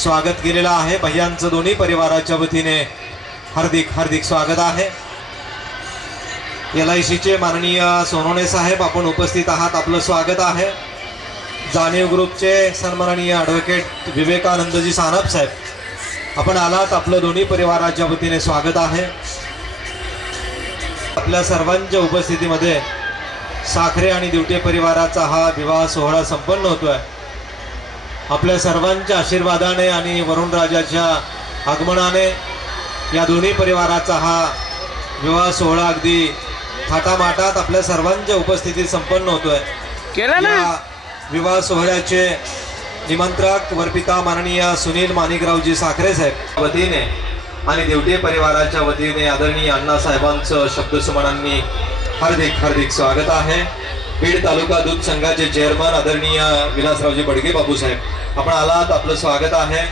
स्वागत केलेलं आहे। भैयांचं दोन्ही परिवाराच्या वतीने हार्दिक हार्दिक स्वागत आहे। LICचे माननीय सोनवणे साहेब आपण उपस्थित आहात, आपलं स्वागत आहे। जाणीव ग्रुपचे सन्माननीय ॲडव्होकेट विवेकानंदजी सानप साहेब आपण आलात, आपलं दोन्ही परिवाराच्या वतीने स्वागत आहे। आपल्या सर्वांच्या उपस्थितीमध्ये साखरे आणि दिवटे परिवाराचा हा विवाह सोहळा संपन्न होतोय। आपल्या सर्वांच्या आशीर्वादाने आणि वरुणराजाच्या आगमनाने या दोन्ही परिवाराचा हा विवाह सोहळा अगदी थाटामाटात आपल्या सर्वांच्या उपस्थितीत संपन्न होतोय। या विवाह सोहळ्याचे निमंत्रक वरपिता माननीय सुनील माणिकरावजी साखरे साहेब वतीने आणि दिवटे परिवाराच्या वतीने आदरणीय अण्णासाहेबांचं शब्दसुमनांनी हार्दिक हार्दिक स्वागत आहे। बीड तालुका दूध संघाचे चेअरमन आदरणीय विलासरावजी बडगे बाबू साहेब आपण आलात, आपलं स्वागत आहे।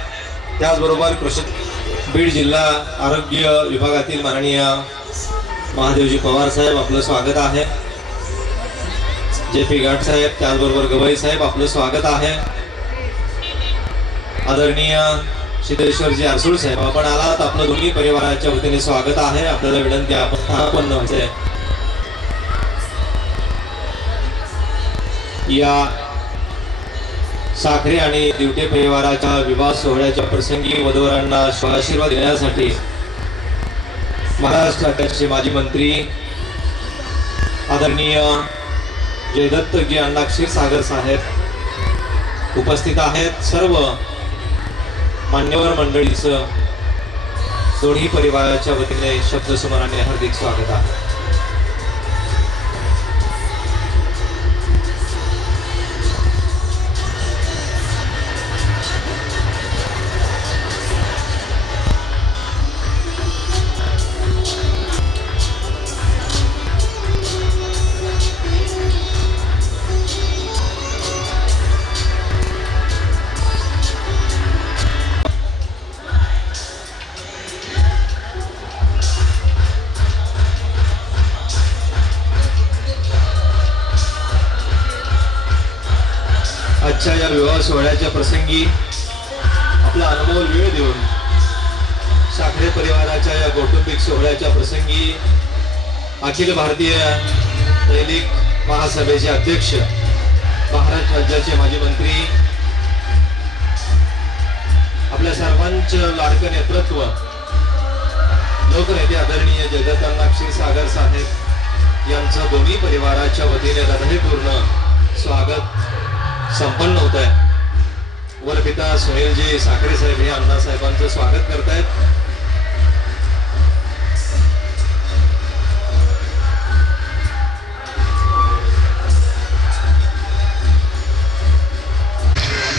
त्याचबरोबर कृषी बीड जिल्हा आरोग्य विभागातील माननीय महादेवजी पवार साहेब आपलं स्वागत आहे। JP घाट साहेब त्याचबरोबर गवई साहेब आपलं स्वागत आहे। आदरणीय सिद्धेश्वरजी आरसूळ साहेब आपण आलात, आपलं दोन्ही परिवाराच्या वतीने स्वागत आहे। आपल्याला विनंती आपण आपण व्हायचे या साखरे आणि दिवटे परिवाराच्या विवाह सोहळ्याच्या प्रसंगी वधूवरांना शुभाशीर्वाद देण्यासाठी महाराष्ट्र राज्याचे माजी मंत्री आदरणीय जयदत्तजी अण्णा क्षीरसागर साहेब उपस्थित आहेत। सर्व मान्यवर मंडळीचं दोन्ही परिवाराच्या वतीने शब्दसुमनाने हार्दिक स्वागत आहे। आजच्या या विवाह सोहळ्याच्या प्रसंगी आपला अनमोल वेळ देऊन साखरे परिवाराच्या या कौटुंबिक सोहळ्याच्या प्रसंगी अखिल भारतीय दैनिक महासभेचे अध्यक्ष महाराष्ट्र राज्याचे माजी मंत्री आपल्या सर्वांचं लाडकं नेतृत्व लोकनेते आदरणीय जयदत्तअण्णा क्षीरसागर साहेब यांचं दोन्ही परिवाराच्या वतीने हृदयपूर्ण स्वागत संपन्न होत आहे। वरपिता सुनीलजी साखरे साहेब हे अण्णासाहेबांचं स्वागत करतायत।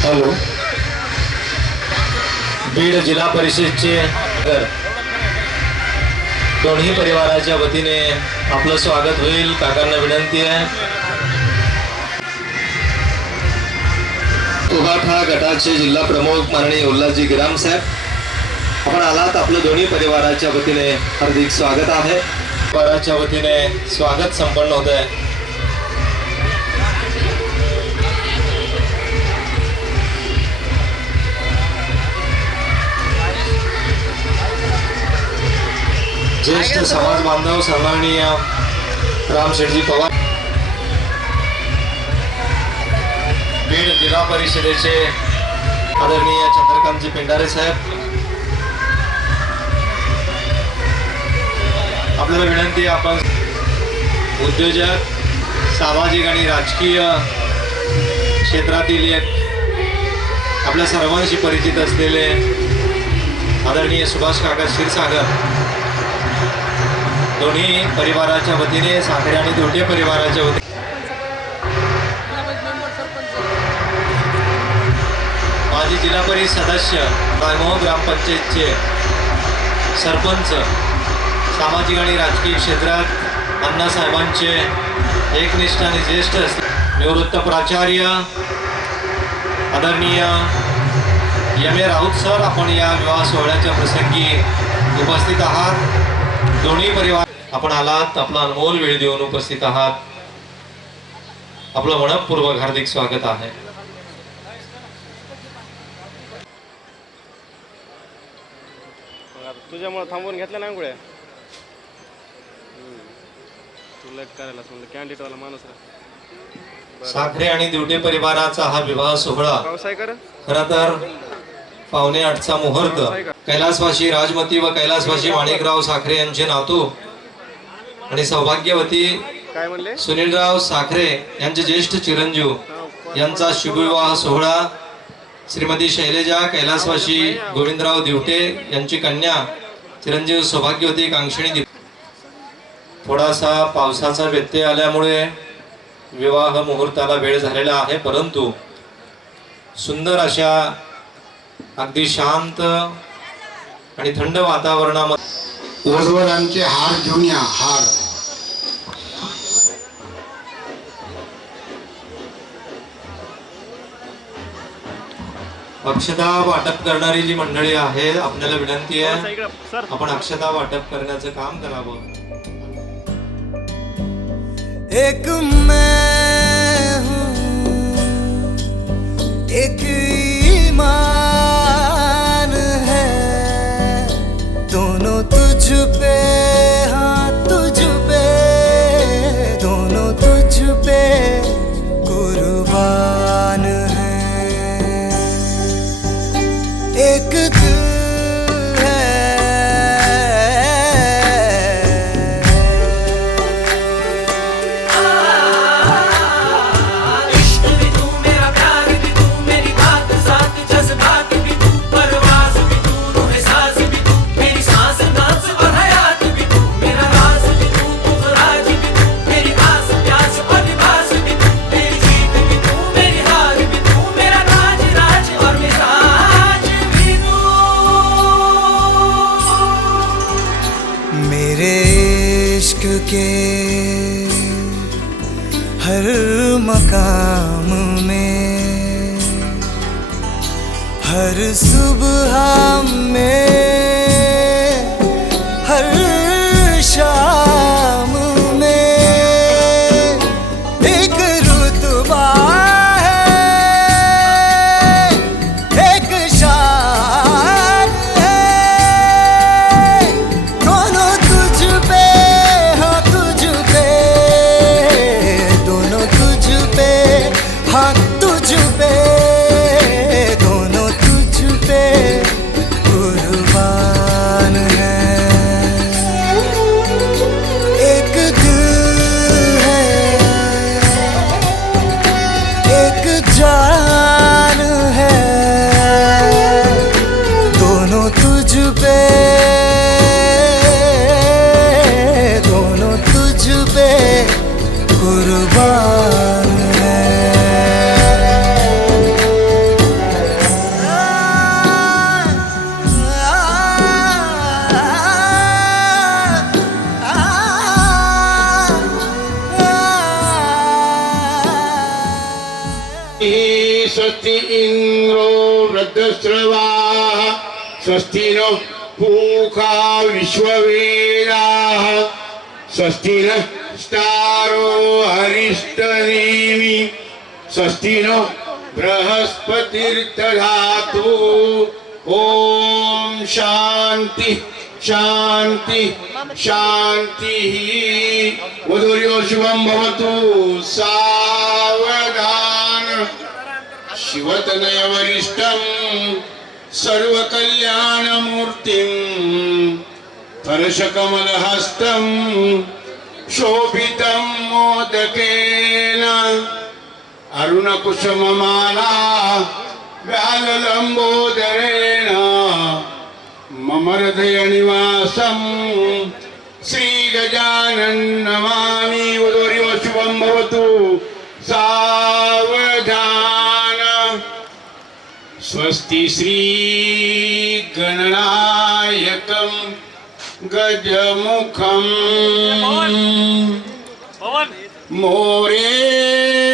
हॅलो, बीड जिल्हा परिषदचे दोन्ही परिवाराच्या वतीने आपलं स्वागत होईल। काकांना विनंती आहे। उभाठा गटाचे जिल्हा प्रमुख माननीय उल्हासजी गिराम साहेब आपण आलात, आपलं दोन्ही परिवाराच्या वतीने हार्दिक स्वागत आहे। परिवाराच्या वतीने स्वागत संपन्न होत आहे। ज्येष्ठ समाज बांधव सन्माननीय रामशेठजी पवार बीड जिल्हा परिषदेचे आदरणीय चंद्रकांतजी पेंढारे साहेब आपल्याला विनंती, आपण उद्योजक सामाजिक आणि राजकीय क्षेत्रातील एक आपल्या सर्वांशी परिचित असलेले आदरणीय सुभाष काका क्षीरसागर दोन्ही परिवाराच्या वतीने साखरे आणि दिवटे परिवाराच्या वतीने माजी जिल्हा परिषद सदस्य रायमोह ग्रामपंचायतचे सरपंच सामाजिक आणि राजकीय क्षेत्रात अण्णासाहेबांचे एकनिष्ठ आणि ज्येष्ठ निवृत्त प्राचार्य आदरणीय M.A. राऊत सर आपण या विवाह सोहळ्याच्या प्रसंगी उपस्थित आहात। दोन्ही परिवार आपण आलात, आपला अनमोल वेळ देऊन उपस्थित आहात, आपलं मनपूर्वक हार्दिक स्वागत आहे। तुझ्यामुळे थांबवून घेतल्या ना गोळ्या. तुला करायला म्हणलं कॅन्डिडेटवाला माणूस रा. साखरे आणि दिवटे परिवाराचा हा विवाह सोहळा पाऊस आहे कर खरा तर 7:45चा मुहूर्त कैलासवासी राजमती व कैलासवासी माणिकराव साखरे यांचे नातू आणि सौभाग्यवती काय म्हणले. सुनीलराव साखरे यांचे ज्येष्ठ चिरंजीव यांचा शुभविवाह सोहळा श्रीमती शैलेजा कैलासवासी गोविंदराव दिवटे यांची कन्या चिरंजीव सौभाग्यवती कांक्षणी. थोडासा पावसाचा व्यत्यय आल्यामुळे विवाह मुहूर्ताला वेळ झालेला आहे, परंतु सुंदर अशा अगदी शांत आणि थंड वातावरणामध्ये वधूवरांचे हार घेऊन या. हार अक्षता वाटप करणारी जी मंडळी आहे आपल्याला विनंती आहे सर आपण अक्षता वाटप करण्याचं काम करावं. एक मैं हूँ एक ईमान है दोनों तुझ पे हाँ तुझ पे दोनों तुझ पे कुर्बान है एक दिल के हर मकाम में हर सुबह में हर शाम में एक रुतबा है एक शान है दोनों तुझ पे हाँ तुझ पे दोनों तुझ पे कुर्बान है एक दिल है एक जान है दोनों तुझ पे दोनों तुझ पे कुर्बान स्वस्ति इंद्रो वृद्धश्रवाः स्वस्ति नो पूषा विश्ववेदाः स्वस्ति न स्तारो हरिष्ठनेमि स्वस्ति नो बृहस्पतिर्दधातु ओम शांति शांति शांति वधूर्यो शुभं भवतु सावधान शिवतनय वरिष्ठं सर्वकल्याणमूर्तिं परशकमलहस्तं शोभितं मोदकेन अरुणकुसुममाला व्याललम्बोदरेण मम हृदयनिवासं श्रीगजाननं नमामि वधूर्यो शुभं भवतु सावधान स्वस्ति श्री गणनायकं गजमुखं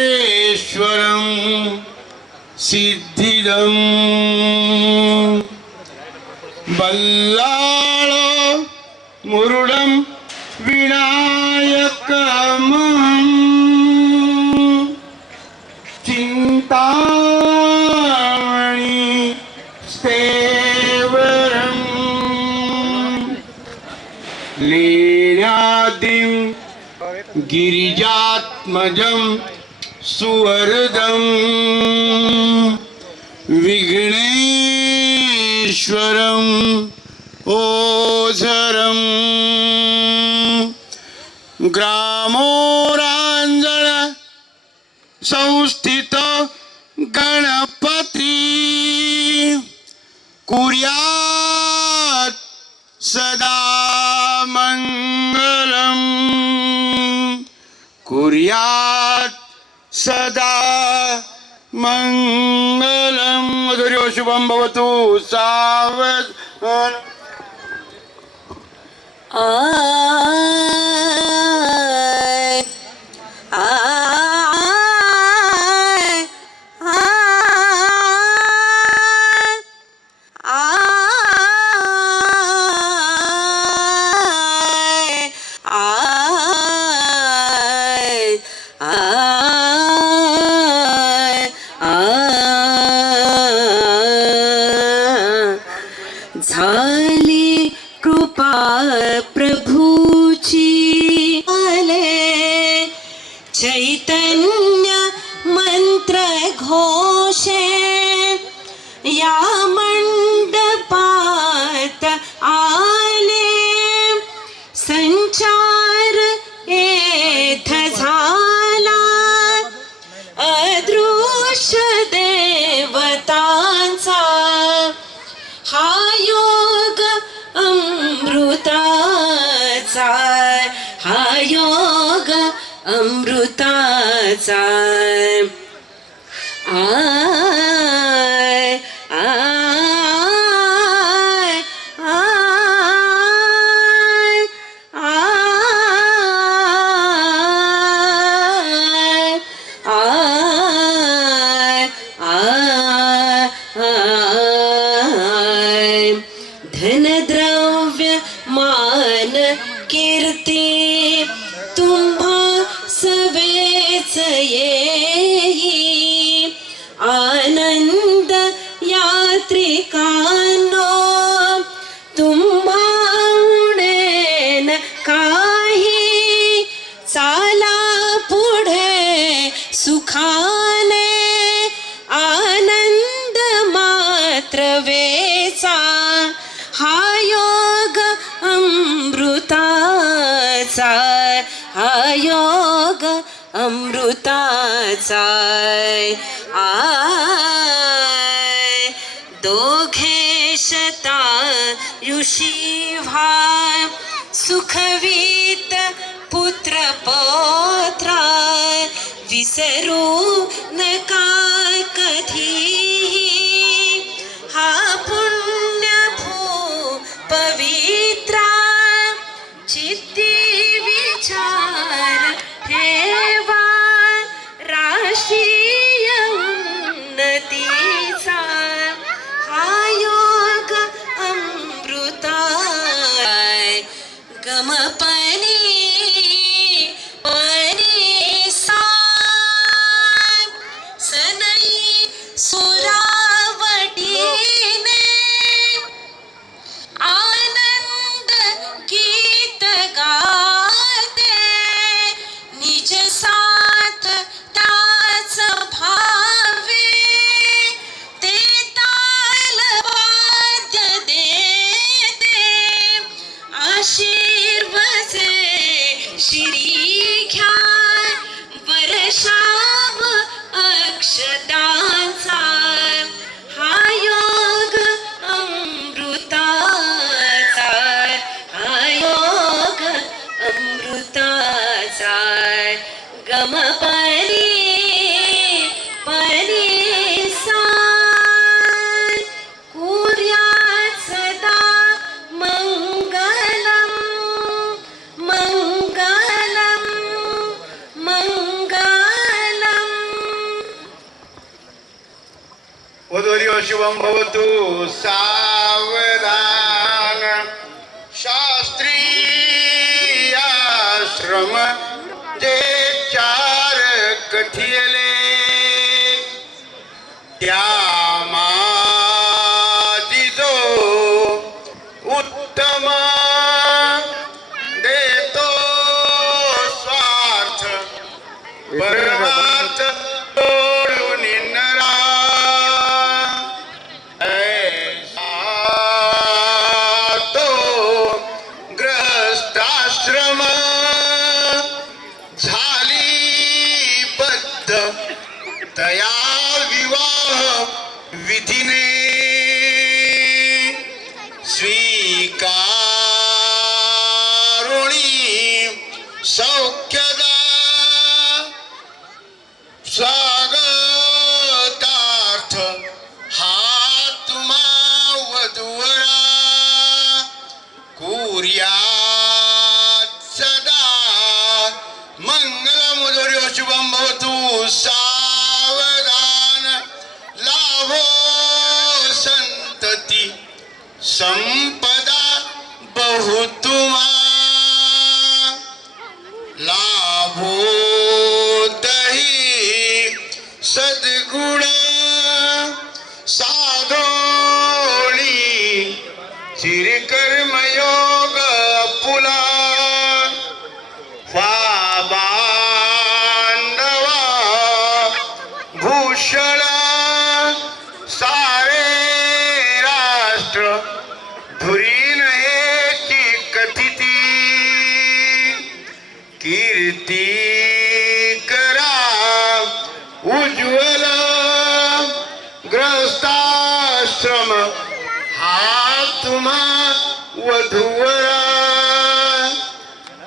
मोरेश्वरं सिद्धिदं बल्लाळो मुरुडं विनायकमहं चिन्तामणि स्थेवरं आदिं गिरिजात्मजं सुवरदं विघ्नेश्वरं ओझरं ग्रामोरांजण संस्थित गणपती कुर्यात सदा मंगलम कुर्यात सदा मंगलम मधुर्यो शुभम भवतु सावधान झाली कृपा प्रभूची आले चैतन्य मंत्र घोषे या मंडपात आले संचार येथ झाला अदृश्य देवतांचा हा योग अमृताचा हा योग अमृताचा आय आय आय आय आय आय धनद्रव्य मान कीर्ती तुम्हा सवेच येई आनंद यात्रिकांनो तुम्हा उणेन काही चाला पुढे सुखाने आनंद मात्र वेचा हा योग अमृताचा हा योग अमृताचा आय दोघे शतायुषी व्हा सुखवीत पुत्र पौत्र विसरू नका कधीही हा पुण्य भू पवित्रा चित्ती विचार ठेवा राष्ट्रीय उन्नतीचा हा योग अमृताय गमपनी पनी साय सनई सुरावटीने आनंद गीत गाते निज साथ ताच भावे ते ताल वाद्य देते आशीर्वसे शिरी घ्या वर्षाव अक्षदांचा हा योग अमृताचा हा योग अमृताचा गमपरी परी साय कुर्यात सदा मंगलम मंगलम मंगलम उदर्यो शुभम भवतु सावधान शास्त्रीय आश्रम जे चार कथियले त्या माझी जो उत्तम देतो तया विवाह विधीने स्वीकारुणी सौख्यदा स्वागतार्थ हातमा वधूवरा कुर्यात् सदा मंगलमुदर्यो शुभं भवतु सावधान लाभो संतति संपदा बहुतुमा लाभो सद्गुण साधोळी चिरकर्मयोग पुला बांधवा भूषण सारे राष्ट्र धुरीन हेची कथिती कीर्ती उज्ज्वल ग्रस्ताश्रम हातमा वधूवरा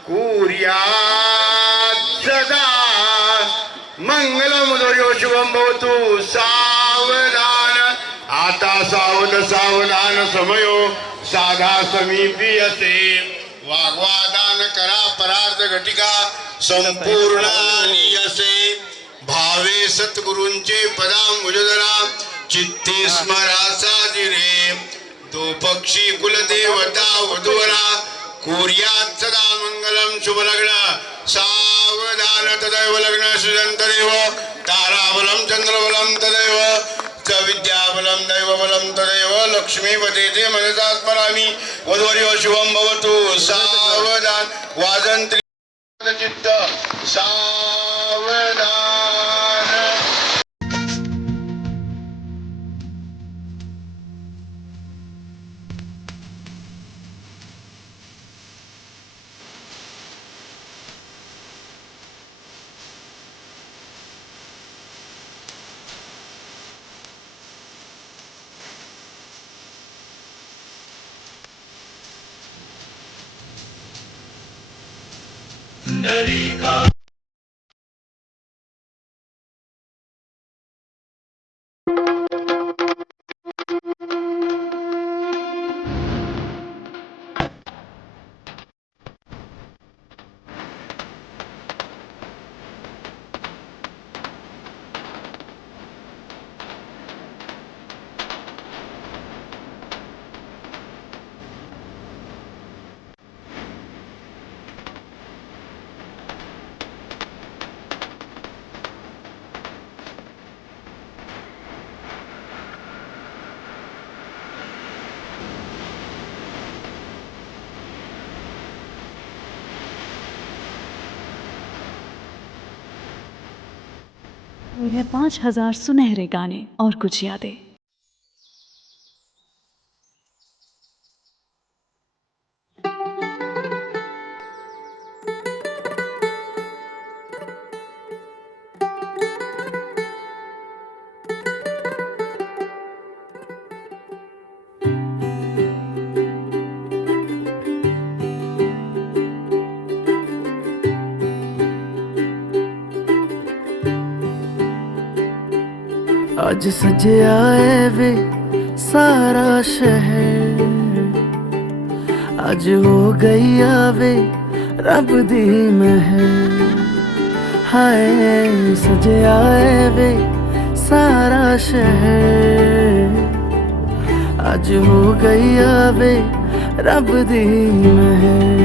कुर्यात् सदा मंगलमुदर्यो शुभं भवतु सावधान आता सावधान समयो साधा समीपी असे वाग्वादान करा परार्थ घटिका संपूर्णानी असे भावे सद्गुरूंचे पदांबुजधरा चित्ते स्मरासा जिरे तो पक्षी कुलदेवता वधूवरा कुर्यात् सदा मंगलम शुभलग्न सावधान तदैव लग्न सृजन्तदेव ताराबलं चन्द्रबलं तदैव च विद्याबलं दैवबलं तदैव लक्ष्मीपते मनसा स्मरामि वधूवर्यो शुभं भवतु सावधान वाजन्त्री चित्त सावधान. है 5000 सुनहरे गाने और कुछ यादें। आज सजया है वे सारा शहर, आज हो गई आवे रब दी महर। हाय सजया है वे सारा शहर, आज हो गई आवे रब दी महर।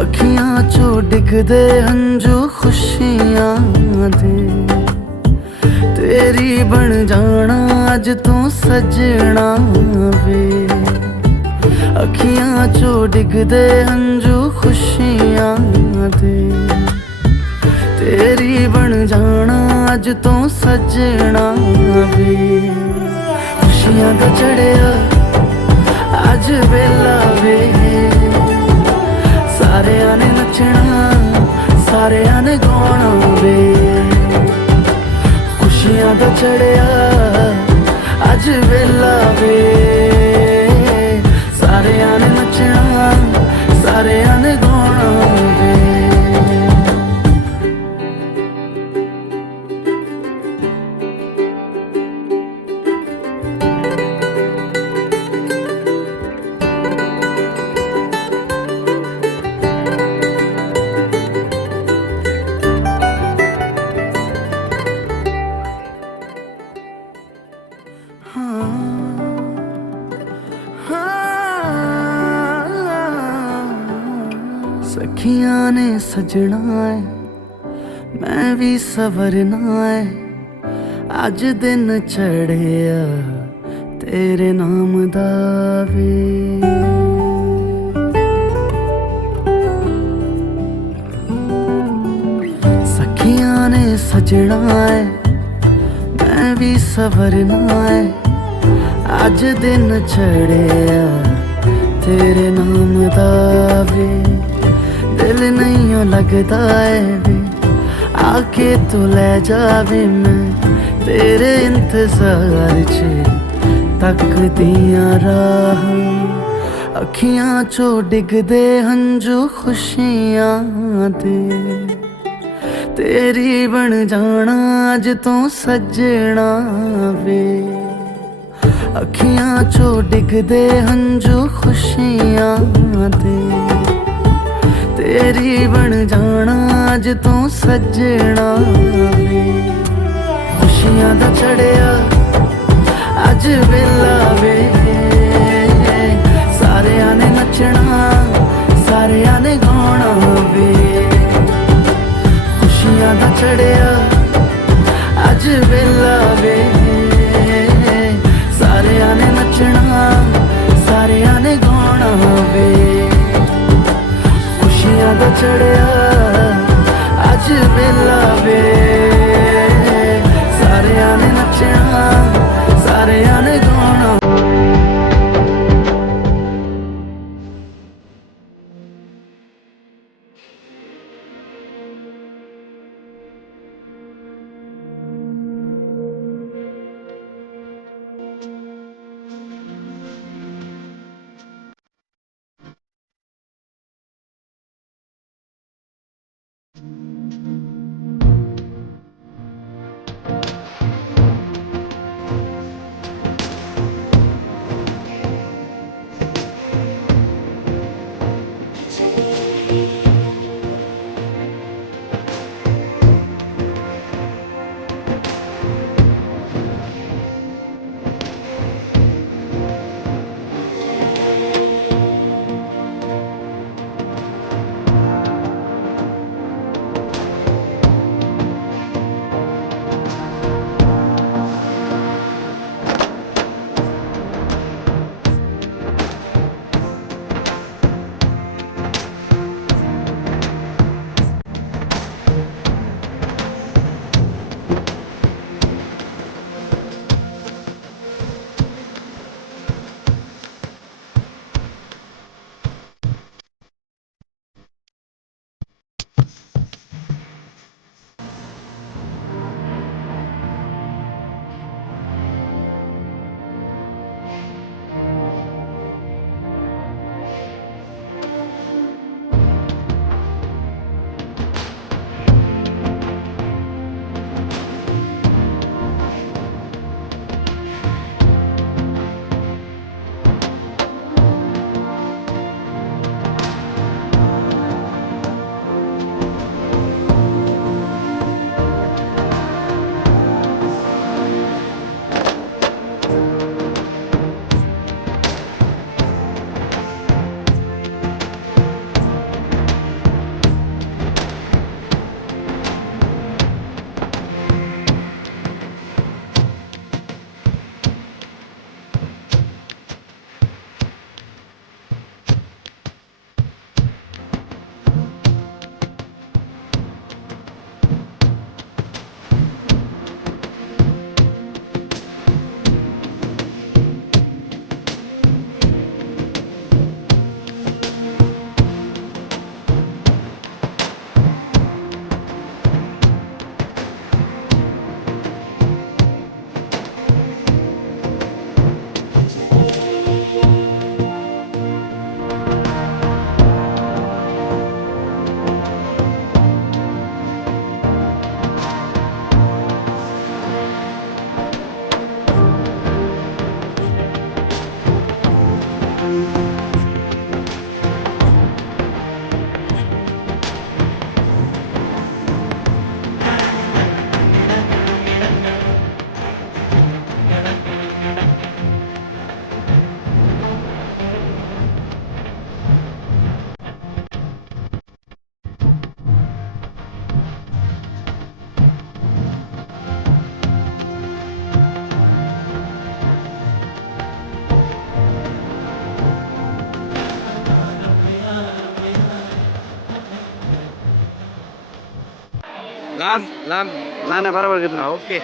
अखियां चो डिगदे हंजू खुशियां दे, तेरी बन जाना अज तू सजना वे। अखियां चो डिगदे हंजू खुशियां दे, तेरी बन जाना अज तू सजना वे। खुशियां दा चढ़िया अज वेला वे, सारे ने नचना सारे ने गाना वे। ਚੜਿਆ ਅੱਜ ਵੇਲਾ ਵੇ ਸਾਰਿਆਂ ਨੇ ਨੱਚਣਾ ਸਾਰਿਆਂ ਨੇ ਗਾਉਣਾ ਵੇ सखियां ने सजना है मैं भी सवरना है अज दिन चढ़िया तेरे नाम दा वे सखियां ने सजना है मैं भी सवरना है अज दिन चढ़िया तेरे नाम दा वे दिल नहीं लगता है वे आके तू ले जावे मैं तेरे इंतजार च तकदियां राह अखियां चो डिगदे हंजू खुशियां दे तेरी बन जाना अज तो सजना वे अखियां चो डिगदे हंजू खुशियां दे तेरी बन जाना अज तू सजना वे खुशियां दा चढ़िया अज वेला वे सारियां ने नचना सारियां ने गाना वे खुशियां दा चढ़िया अज वेला वे सारियां ने नचना सारियां ने गाना वे खुशियां दा चढ़िया अज वेला वे लांब नाही नाही बरोबर घेतलं ओके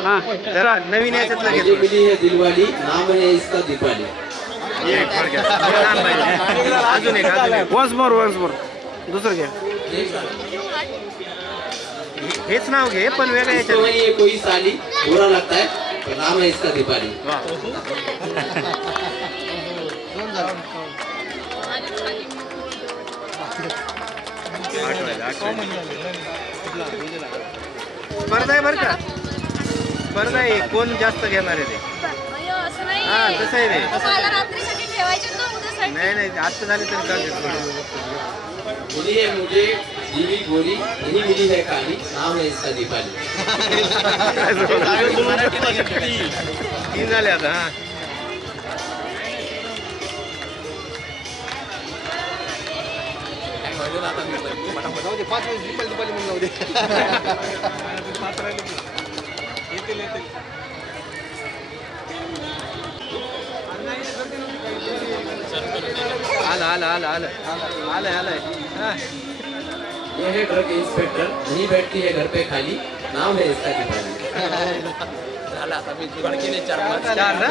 हां जरा नवीन याच्यात लगेच मिली है दिलवाली नाम है इसका दीपाली अजून एक वन्स मोर दुसरं घ्या हेच नाव घे पण वेगळ्या इसको याच्यात ये कोई साली बुरा लगता है तो नाम है इसका दीपाली स्पर्धा आहे बरं का स्पर्धा आहे कोण जास्त घेणार आहे ते हा तसं आहे रे नाही नाही आत्ता झाले तरी चालते मिली है मुझे दीवी गोरी यही मिली है काली नाम है इसका दीपाली तीन झाले आता हा आलं ये है ड्रग इंस्पेक्टर नहीं बैठती है घर पे खाली नाम है इसका दीपाली चार ना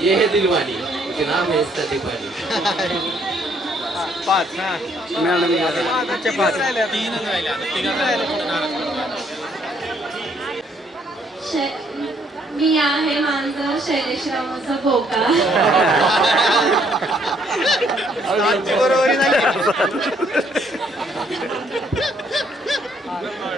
ये है दिलवाली उसके नाम है इसका दीपाली पाच हा मॅडम पाच मी आहे मांजर शैलेशरावाचा बोका बरोबर